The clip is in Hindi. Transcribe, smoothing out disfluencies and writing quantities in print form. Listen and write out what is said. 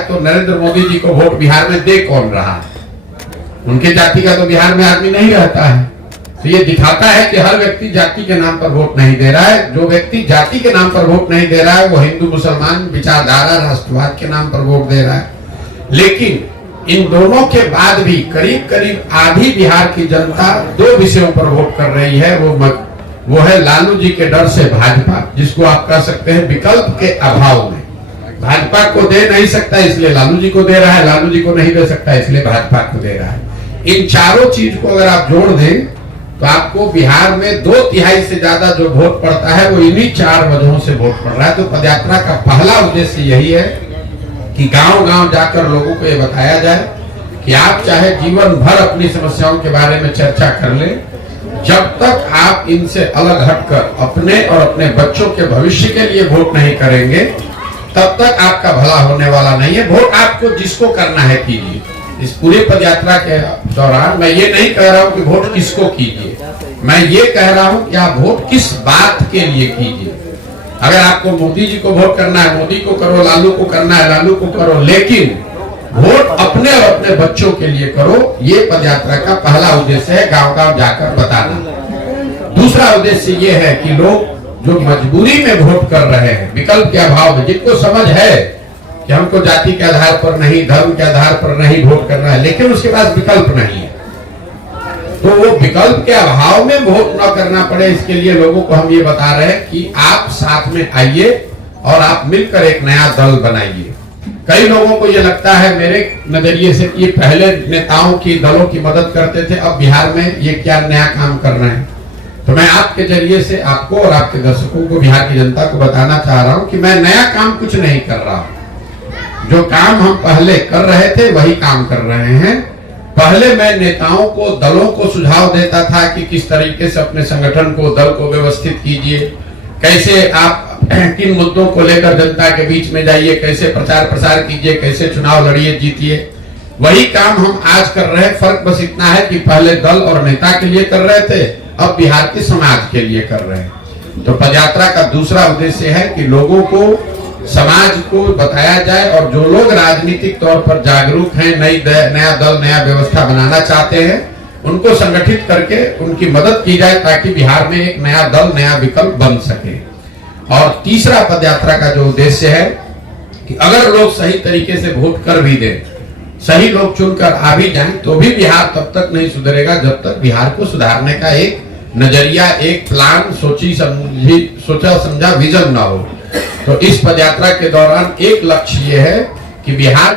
तो नरेंद्र मोदी जी को वोट बिहार में दे कौन रहा है? उनके जाति का तो बिहार में आदमी नहीं रहता है। तो ये दिखाता है कि हर व्यक्ति जाति के नाम पर वोट नहीं दे रहा है। जो व्यक्ति जाति के नाम पर वोट नहीं दे रहा है वो हिंदू मुसलमान विचारधारा राष्ट्रवाद के नाम पर वोट दे रहा है। लेकिन इन दोनों के बाद भी करीब करीब आधी बिहार की जनता दो विषयों पर वोट कर रही है। वो है लालू जी के डर से भाजपा, जिसको आप कह सकते हैं विकल्प के अभाव में भाजपा को दे नहीं सकता इसलिए लालू जी को दे रहा है, लालू जी को नहीं दे सकता इसलिए भाजपा को दे रहा है। इन चारों चीज को अगर आप जोड़ दें तो आपको बिहार में 2/3 से ज्यादा जो वोट पड़ता है वो इन्हीं 4 वजहों से वोट पड़ रहा है। तो पदयात्रा का पहला उद्देश्य यही है कि गांव-गांव जाकर लोगों को ये बताया जाए कि आप चाहे जीवन भर अपनी समस्याओं के बारे में चर्चा कर ले, जब तक आप इनसे अलग हटकर अपने और अपने बच्चों के भविष्य के लिए वोट नहीं करेंगे तब तक आपका भला होने वाला नहीं है। वोट आपको जिसको करना है कीजिए। इस पूरे पदयात्रा के दौरान मैं ये नहीं कह रहा हूं कि वोट किसको कीजिए, मैं ये कह रहा हूं कि आप वोट किस बात के लिए कीजिए। अगर आपको मोदी जी को वोट करना है मोदी को करो, लालू को करना है लालू को करो, लेकिन वोट अपने और अपने बच्चों के लिए करो। ये पदयात्रा का पहला उद्देश्य है, गांव-गांव जाकर बताना। दूसरा उद्देश्य ये है कि लोग जो मजबूरी में वोट कर रहे हैं, विकल्प के अभाव में, जिनको समझ है कि हमको जाति के आधार पर नहीं, धर्म के आधार पर नहीं वोट करना है, लेकिन उसके पास विकल्प नहीं है, तो वो विकल्प के अभाव में वोट न करना पड़े, इसके लिए लोगों को हम ये बता रहे हैं कि आप साथ में आइए और आप मिलकर एक नया दल बनाइए। कई लोगों को ये लगता है मेरे नजरिए से कि पहले नेताओं की दलों की मदद करते थे, अब बिहार में ये क्या नया काम कर रहे हैं। तो मैं आपके जरिए से आपको और आपके दर्शकों को, बिहार की जनता को बताना चाह रहा हूं कि मैं नया काम कुछ नहीं कर रहा हूं। जो काम हम पहले कर रहे थे वही काम कर रहे हैं। पहले मैं नेताओं को, दलों को सुझाव देता था कि किस तरीके से अपने संगठन को, दल को व्यवस्थित कीजिए, कैसे आप किन मुद्दों को लेकर जनता के बीच में जाइए, कैसे प्रचार प्रसार कीजिए, कैसे चुनाव लड़िए जीतिए। वही काम हम आज कर रहे हैं। फर्क बस इतना है कि पहले दल और नेता के लिए कर रहे थे, अब बिहार के समाज के लिए कर रहे हैं। तो पदयात्रा का दूसरा उद्देश्य है कि लोगों को, समाज को बताया जाए और जो लोग राजनीतिक तौर पर जागरूक हैं, नया दल, नया व्यवस्था बनाना चाहते हैं, उनको संगठित करके उनकी मदद की जाए ताकि बिहार में एक नया दल, नया विकल्प बन सके। और तीसरा पदयात्रा का जो उद्देश्य है कि अगर लोग सही तरीके से वोट कर भी दें, सही लोग चुनकर आ भी जाएं, तो भी बिहार तब तक नहीं सुधरेगा जब तक बिहार को सुधारने का एक नजरिया, एक प्लान, सोचा समझा विजन ना हो। तो इस पदयात्रा के दौरान एक लक्ष्य ये है कि बिहार